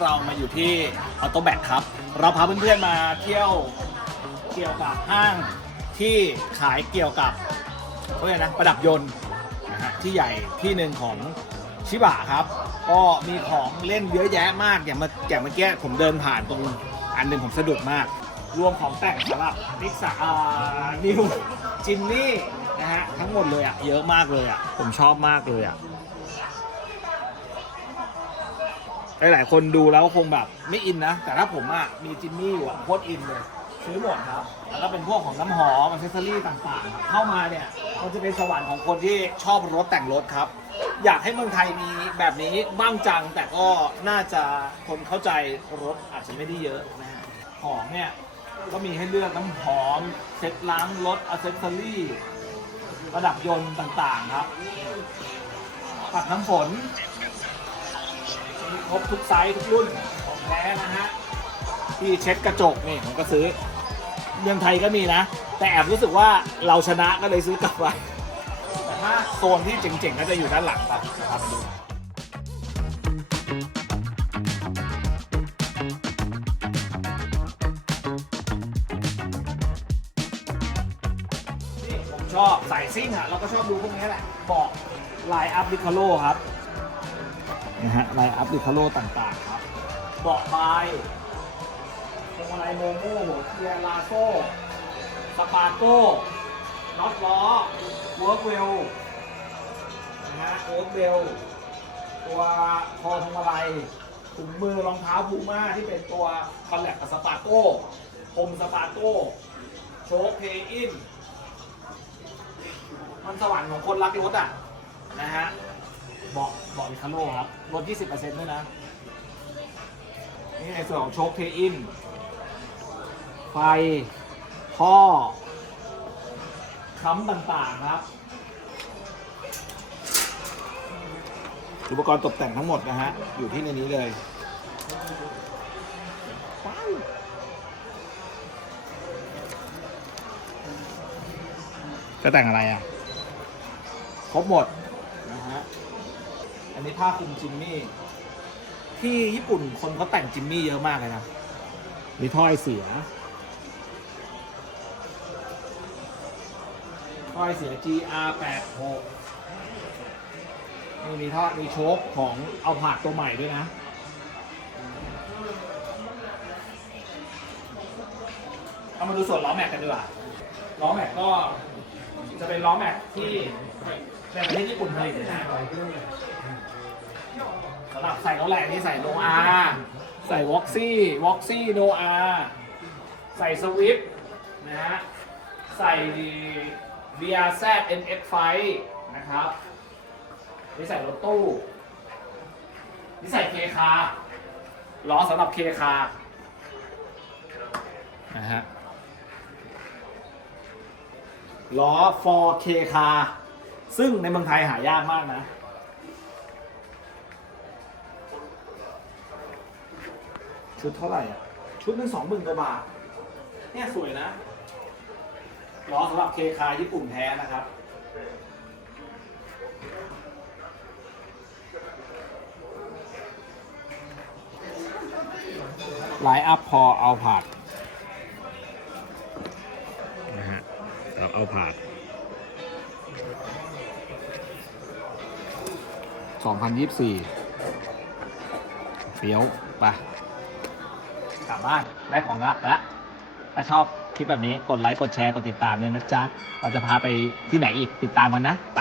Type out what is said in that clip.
เรามาอยู่ที่ออโตแบกครับ เราพาเพื่อนๆมาเที่ยวเกี่ยวกับห้างที่ขายเกี่ยวกับเขาเรียกนะประดับยนต์นะฮะที่ใหญ่ที่หนึ่งของชิบะครับ ก็มีของเล่นเยอะแยะมากอย่างเมื่ออย่างเมื่อกี้ผมเดินผ่านตรงอันหนึ่งผมสะดุดมาก รวมของแต่งสำหรับนิกซาอ่านิวจินนี่นะฮะทั้งหมดเลยอะเยอะมากเลยอะผมชอบมากเลยอะ หลายๆคนดูแล้วคงแบบไม่อินนะ แต่ถ้าผมอะมีจิมมี่อยู่อะโคตรอินเลย ซื้อหมดครับ แล้วก็เป็นพวกของน้ำหอมอัซเซอรี่ต่างๆครับเข้ามาเนี่ยมันจะเป็นสวรรค์ของคนที่ชอบรถแต่งรถครับ อยากให้เมืองไทยมีแบบนี้บ้างจัง แต่ก็น่าจะคนเข้าใจรถอาจจะไม่ได้เยอะนะฮะของเนี่ยก็มีให้เลือกน้ำหอมเซ็ตล้างรถอัซเซอรี่ระดับยนต์ต่างๆครับปัดน้ำฝน ครบทุกไซส์ทุกรุ่นของแท้นะฮะที่เช็ดกระจกนี่ผมก็ซื้อเมืองไทยก็มีนะ แต่แอบรู้สึกว่าเราชนะก็เลยซื้อกลับไปแต่ถ้าโซนที่เจ๋งๆก็จะอยู่ด้านหลังครับนะครับดูนี่ผมชอบสายซิ่งอะเราก็ชอบดูพวกนี้แหละบอกไลน์อัพดิคาโลครับ นะฮะไลน์อัพดิคาโลต่างๆครับเบาะบายพวงมาลัยโมโม่หัวเทียลาโซ่สปาโก้น็อตล้อเวิร์กเวลนะฮะเวิร์กเวลตัวคอพวงมาลัยถุงมือรองเท้าพูม่าที่เป็นตัวคอลแลบกับสปาโก้พรมสปาโก้โชคเพย์อินมันสวรรค์ของคนรักรถอะนะฮะ เบาะเบาะอิคาโร่ครับลด 20%ด้วยนะ นี่ในส่วนของโชคเทอิน ไฟ ท่อค้ำต่างๆครับ อุปกรณ์ตกแต่งทั้งหมดนะฮะ อยู่ที่ในนี้เลย จะแต่งอะไรอะ ครบหมดนะฮะ อันนี้ผ้าคลุมจิมมี่ ที่ญี่ปุ่นคนเขาแต่งจิมมี่เยอะมากเลยนะ มีถ้อยเสียถ้อยเสีย GR86 นี่มีท่อมีโชคของเอาผาดตัวใหม่ด้วยนะ เอามาดูส่วนล้อแม็กกันดีกว่าล้อแม็กก็จะ เป็นล้อแม็กที่ในประเทศญี่ปุ่นผลิตนะสำหรับใส่ล้อแหลกนี่ใส่โนอาใส่วอกซี่วอกซี่โนอาใส่สวิฟนะฮะใส่ VRZ NX5 นะครับนี่ใส่รถตู้นี่ใส่เคคาล้อสำหรับเคคานะฮะ ล้อ 4K คาซึ่งในเมืองไทยหายากมากนะ ชุดเท่าไหร่อะ ชุดหนึงสองหมื่นกว่าบาท เนี่ยสวยนะ ล้อสำหรับเคคาญี่ปุ่นแท้นะครับ ไลน์อัพพอเอาผาดนะฮะ เอาเอาผาด2024เฟี้ยวไปกลับบ้านได้ของละแล้วถ้าชอบคลิปแบบนี้กดไลค์กดแชร์กดติดตามเลยนะจ๊ะเราจะพาไปที่ไหนอีกติดตามกันนะไป